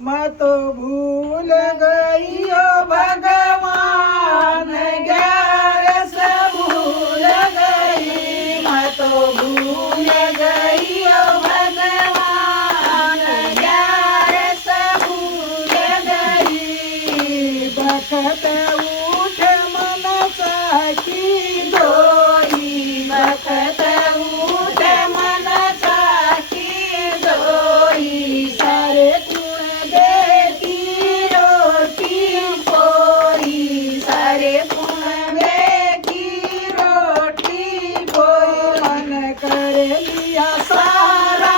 मैं तो भूल गई ओ भगवान, ग्यारह से भूल गई। मैं तो भूल गई ओ भगवान, ग्यारह से भूल गई। बखत उठ मन साखी धोई, बखत उठ मन साखी धोई। सारे कुण देखी रोटी पोई, सारे कुण देखी रोटी पोई। मन कर लिया सारा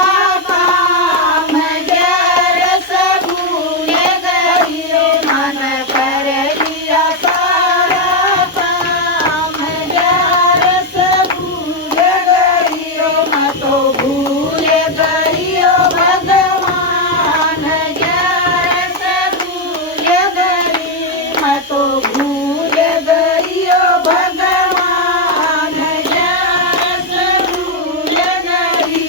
काम, ग्यारह से भूल गई। मन कर लिया सारा काम, ग्यारह से भूल गई। मैं तो भूल गई ओ भगवान, ग्यारह से भूल गई। मैं तो भूल गई ओ भगवान, ग्यारह से भूल गई।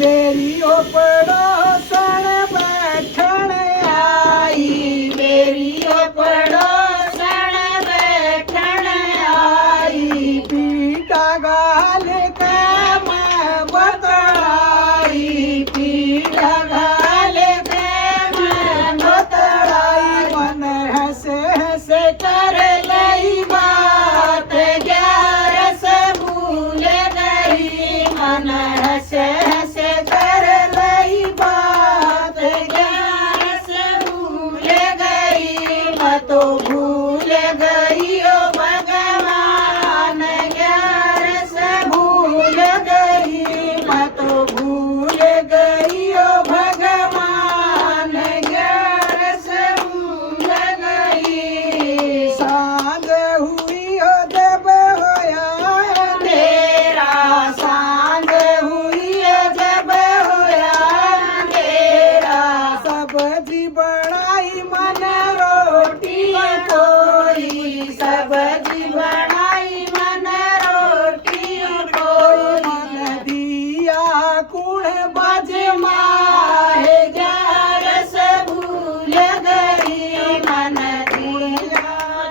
मेरी ओ पड़ोसन बैठन आई, मेरी ओ पड़ोसन बैठन आई। पीटा गाल के मैं बतलाई, पीटा गाल के मैं बतलाई। मन हंसे हंसे कर लई बात, ग्यारह से भूल गई। मन हंसे हंसे कर लई बात, ग्यारह से भूल गई। मैं तो भूल गई ओ भगवान, ग्यारह से भूल गई। मैं तो भूल गई ओ भगवान, ग्यारह से भूल गई। सांझ हुई हो जब होया अंधेरा, सांझ हुई हो जब होया अंधेरा। सब्जी बनाई मन रोटी कोई, सब्जी बनाई मन रोटी कोई। मन दिया कुण बज माहे, ग्यारह से भूल गई। मन दिया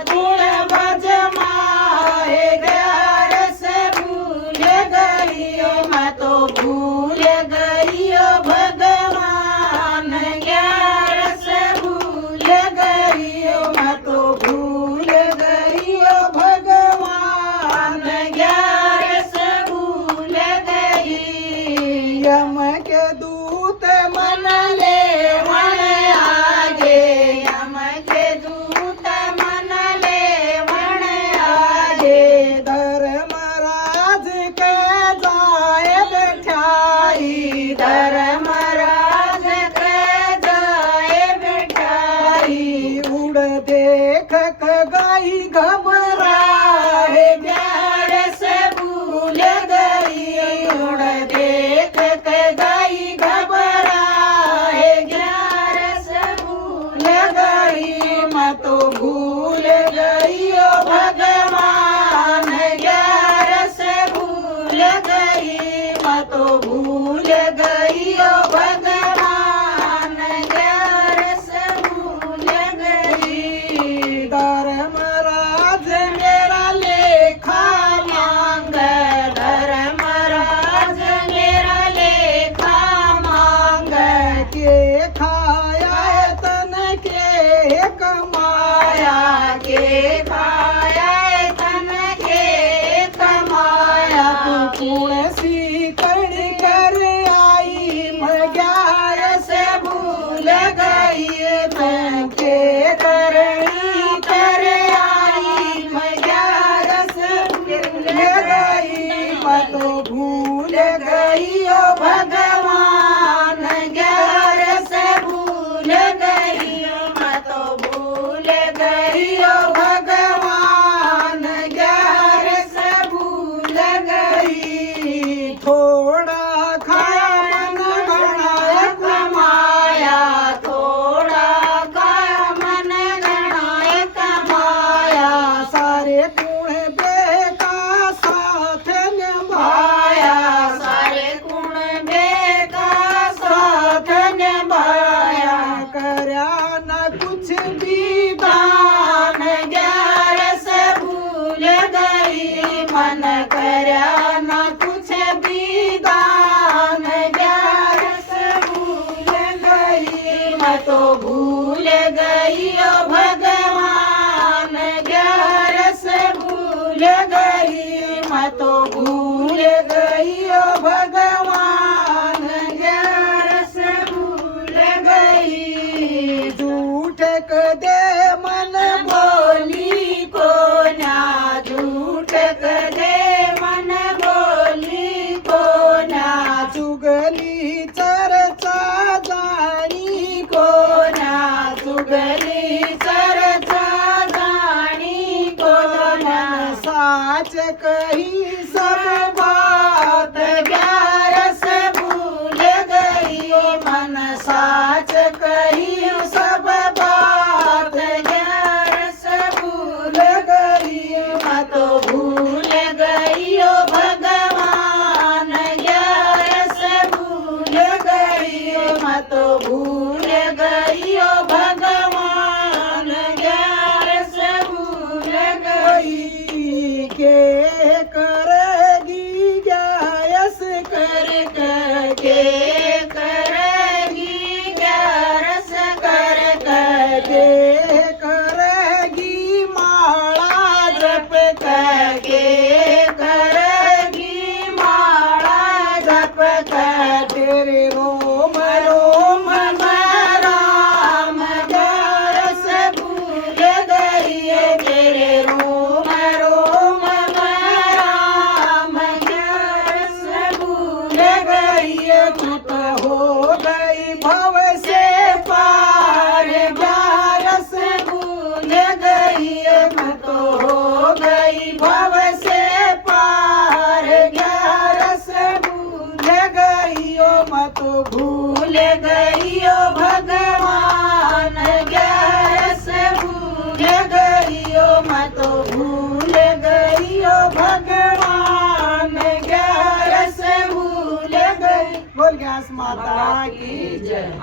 कुण बज माहे, ग्यारह से भूल गई। मैं तो भूल गई ओ भगवान, ग्यारह से भूल गई। मैं तो भूल गई ओ भगवान, ग्यारह से भूल गई। यम के दूत मन ले मन आगे, यम के दूत मन ले मन आगे। धर्मराज के जाए बैठाई, धर्मराज के जाए बैठाई। उड़ देख क गई घबराए, ग्यारह से भूल गई। उड़ देख क गई घबराए, ग्यारह से भूल गई। मैं तो भूल गई ओ भगवान, ग्यारह से भूल गई। मैं तो भूल गई ओ भगवान, ग्यारह से भूल गई। धर्मराज मैं तो भूल गई ओ भगवान ग्यारस भूल गई मैं तो भूल गई ओ भगवान ग्यारस भूल गई झूठ कदे मन बोली कोना झूठ कदे मन बोली कोना चुगली चर्चा जाणी कोना चुगली चर्चा जाणी कोना साच कही सब बात ग्यारस भूल गई मन साच कही सब बात ग्यारस भूल गई मैं तो भूल गई ओ भगवान ग्यारस भूल गई मैं तो भूल गई ओ भगवान ग्यारस भूल गई के करेगी ग्यारस कर के करेगी ग्यारस कर के करेगी माला जप के करेगी माला जप तेरे रोम रोम राम ग्यारस भूल गई तेरे रोम रोम राम ग्यारस भूल गई चुप हो गई भव से पार ग्यारस भूल गई मैं तो हो गई भव से पार ग्यारस भूल गई ओ मैं तो भूल गई ओ भगवान ग्यारस भूल गई ओ मैं तो भूल गई ओ भगवान ग्यारस भूल गई बोल ग्यास माता की जय।